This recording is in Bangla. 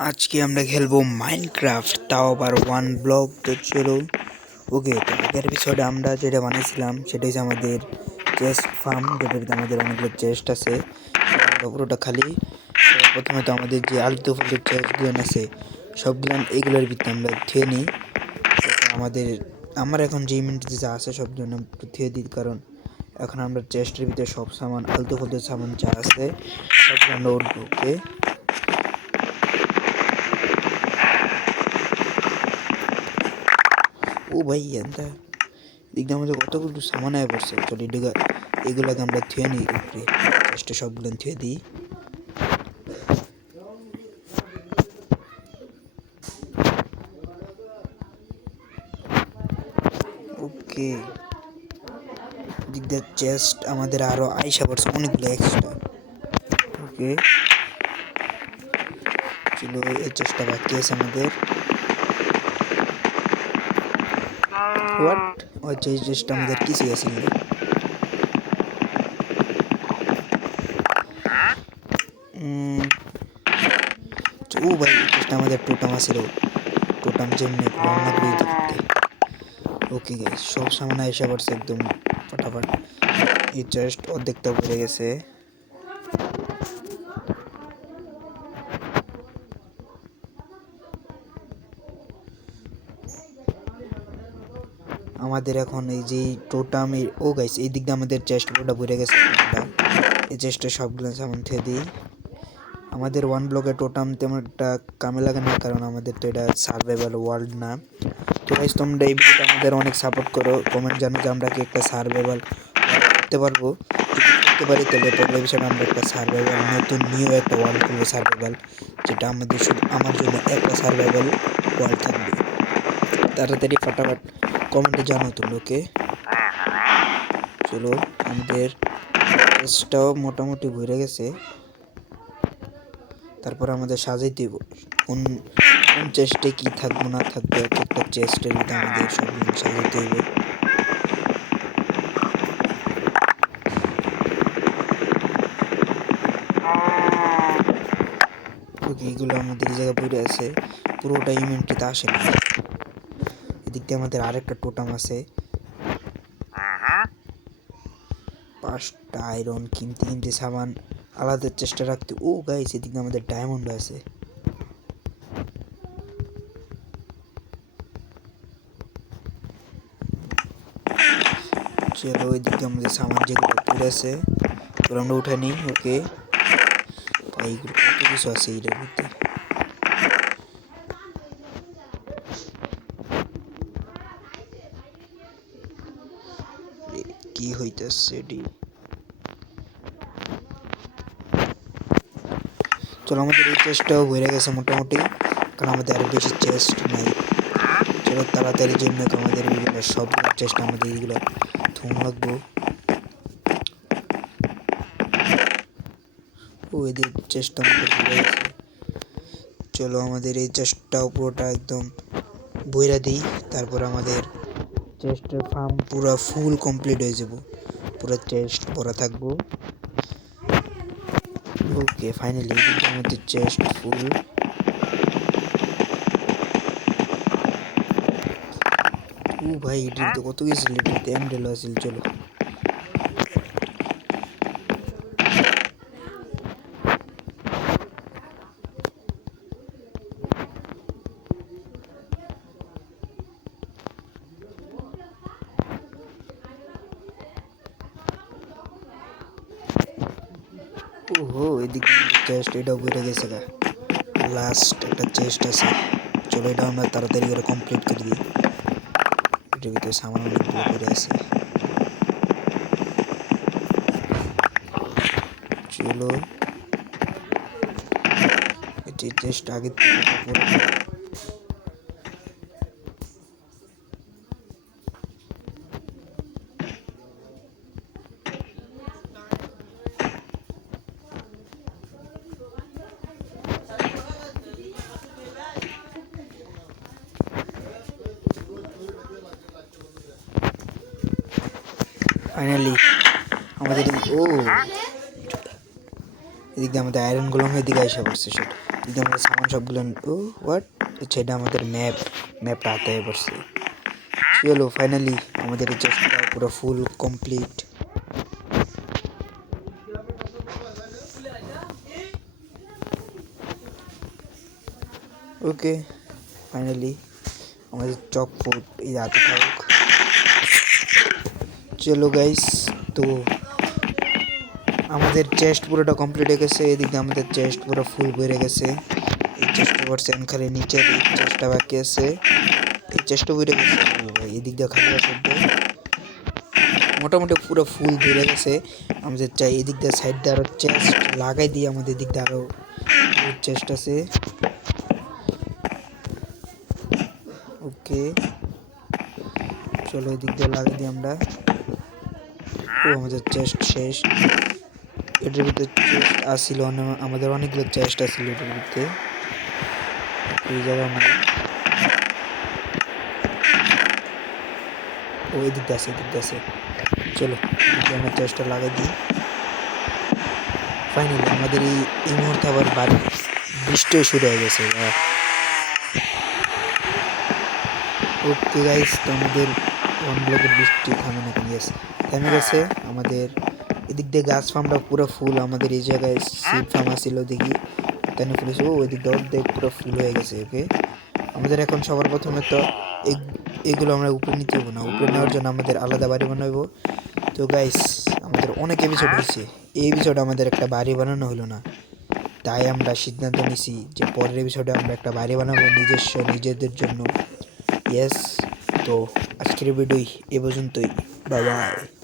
আজকে আমরা খেলবো মাইনক্রাফট, তাও আবার ওয়ান ব্লক। তো চলো। ওকে, তো আগের এপিসোডে আমরা যেটা বানিয়েছিলাম সেটা হচ্ছে আমাদের চেস্ট ফার্ম, যেটার ভিতরে আমাদের অনেকগুলো চেস্ট আছে। আমরা পুরোটা খালি। প্রথমে তো আমাদের যে আলতু ফালতু চেস্টগুলো আছে সবগুলো এইগুলোর ভিতরে আমরা থুয়ে নিই। আমাদের আমার এখন যে ইনভেন্টরিতে যা আছে সবগুলো আমরা থুয়ে দিই, কারণ এখন আমরা চেস্টের ভিতরে সব সামান আলতু ফালতু সামান যা আছে সবগুলো আমরা উঠবো। ওকে, ও ভাই এনতা দিকটা আমাদের কতগুলো সামান আয় পড়ছে। চলো এগুলাকে আমরা থুয়ে নিই উপরে, চেষ্টা সবগুলো থুয়ে দিই। ওকে, দিকটা চেস্ট আমাদের আরো আইসা পড়ছে অনেকগুলো এক্সট্রা। ওকে চলো, এই চেষ্টা বাকি আছে আমাদের। হোয়াট, আচ্ছা এই চেষ্টা আমাদের কিছুই আছে না। ও ভাই, এই চেষ্টা আমাদের টোটাম আছে, টোটাম যেমনি রান্না করে দিতে। ওকে গাইস, সব সামান আইসা পড়ছে একদম ফটাফট। এই চেস্ট অর্ধেকটা ভরে গেছে। আমাদের এখন এই যে টোটাম, ও গাইস এই দিক দিয়ে আমাদের চেস্ট পুরোটা ভরে গেছে। এই চেস্টে সবগুলো সামান থেকে দিই। আমাদের ওয়ান ব্লকে টোটাম তেমন একটা কামে লাগে না, কারণ আমাদের তো এটা সার্ভাইভাল ওয়ার্ল্ড না। তো গাইস তোমরা এই ভিডিওটা আমাদের অনেক সাপোর্ট করো, কমেন্ট জানো যে আমরা কি একটা সার্ভাইভাল করতে পারবো। যদি করতে পারি তাহলে পরের বিষয়ে আমরা একটা সার্ভাইভাল নতুন নিউ একটা ওয়ার্ল্ড করবো সার্ভাইভাল, যেটা আমাদের শুধু আমার জন্য একটা সার্ভাইভাল ওয়ার্ল্ড থাকবে। তাড়াতাড়ি ফাটাফাট কমেন্টে জানো তো লোকে। চলো, আমাদের চেস্টটাও মোটামুটি ভরে গেছে। তারপর আমাদের সাজাই দিব কোন কোন চেস্টে কি থাকবো না থাকবে, এক একটা চেস্টের ভিতরে আমাদের সবগুলো সাজাইতে হবে। ওকে, এগুলো আমাদের এই জায়গায় পড়ে আছে, পুরোটা ইনভেন্টরিতে আসে না। এদিক দিয়ে আমাদের আরেকটা টোটাম আছে, 5টা আয়রন কিনতে কিনতে সামান আলাদা চেষ্টা রাখতে। ও গাইস, এদিক দিয়ে আমাদের ডায়মন্ড আছে। চলো, ওই দিকে আমাদের সামান যেগুলো পড়ে আছে ওগুলো আমরা উঠে নিই। ওকে, এইগুলো কত কিছু আছে এইটার ভিতরে। কি হইতেছে এটি? চলো, আমাদের এই চেস্টটাও ভরে গেছে মোটামুটি, কারণ আমাদের আরো বেশি চেস্ট নাই। চলো তাড়াতাড়ি জন্য আমাদের এইগুলো সব চেস্ট আমাদের এইগুলো ধুম লাগবো। ও এদের চেষ্টা আমাদের ভরে গেছে। চলো, আমাদের এই চেস্টটাও পুরোটা একদম বইরা দিই, তারপর আমাদের চেস্টের ফার্ম পুরো ফুল কমপ্লিট হয়ে যাব, পুরো চেস্ট ভরা থাকবো। ওকে, ফাইনালি আমাদের চেস্ট ফুল। ও ভাই, এটির তো কত কিছু এটিতে এমডেল আছিল। চলো, ওহো এদিকে চেস্ট এটাও বেড়ে গেছে গা। লাস্ট একটা চেস্ট আছে, চলো এটা আমরা তাড়াতাড়ি করে কমপ্লিট করে দিই। এটার ভিতরে সামান অনেকগুলো করে আছে। চলো, এটি চেস্ট আগে ফাইনালি আমাদের ও এদিক দিয়ে আমাদের আয়রন গুলো এদিকে এসে পড়ছে। সেটা কিন্তু আমাদের সামান সবগুলো ও হোয়াট, সেটা আমাদের ম্যাপটা হাতে পড়ছে। চলো ফাইনালি আমাদের এই চেষ্টা পুরো ফুল কমপ্লিট। ওকে ফাইনালি আমাদের চক ফুড এই হাতে থাকুক। চলো গাইস, তো আমাদের চেস্ট পুরোটা কমপ্লিট হয়ে গেছে। এদিকে আমাদের চেস্ট পুরো ফুল ভরে গেছে। এই চেস্টটা করছেন খালি নিচের এই চেস্টটা বাকি আছে, এই চেস্টটা ভরে গেছে। এদিক দিয়ে খালি আছে, মোটামুটি পুরো ফুল ভরে গেছে। আমাদের চাই এদিক দিয়ে সাইড দিয়ে আরও চেস্ট লাগাই দিয়ে আমাদের দিক দিয়ে আরও চেস্ট আছে। ওকে চলো এদিক দিয়ে লাগাই দিই আমরা। ও আমাদের চেস্ট শেষ। এটার ভিতরে চেস্ট আসছিল, আমাদের অনেকগুলো চেস্ট আসছিল এটার ভিতরে। এই জায়গা নাই, ও এদিক দিয়ে আছে, এদিক দিয়ে আছে। চলো আমরা চেষ্টা লাগাই দিই। ফাইনালি আমাদের এই মুহূর্তে আবার বৃষ্টিও শুরু হয়ে গেছে। ওকে গাইস, তো আমাদের ওয়ান ব্লকের বৃষ্টি থামে না, থেমে গেছে। আমাদের এদিক দিয়ে গাছ ফার্মটা পুরো ফুল। আমাদের এই জায়গায় সিড ফার্ম ছিল দেখি তেনে ফুলেছে। ও ওইদিক দিয়ে পুরো ফুল হয়ে গেছে। ওকে আমাদের এখন সবার প্রথমে তো এগুলো আমরা উপরে নিতে হবো না, উপরে নেওয়ার জন্য আমাদের আলাদা বাড়ি বানাবো। তো গাইস আমাদের অনেক এপিসোড হয়েছে, এই এপিসোডে আমাদের একটা বাড়ি বানানো হলো না, তাই আমরা সিদ্ধান্ত নিছি যে পরের এপিসোডে আমরা একটা বাড়ি বানাবো নিজেদের জন্য। ইয়েস, তো আজকের ভিডিও এ পর্যন্তই। Bye bye.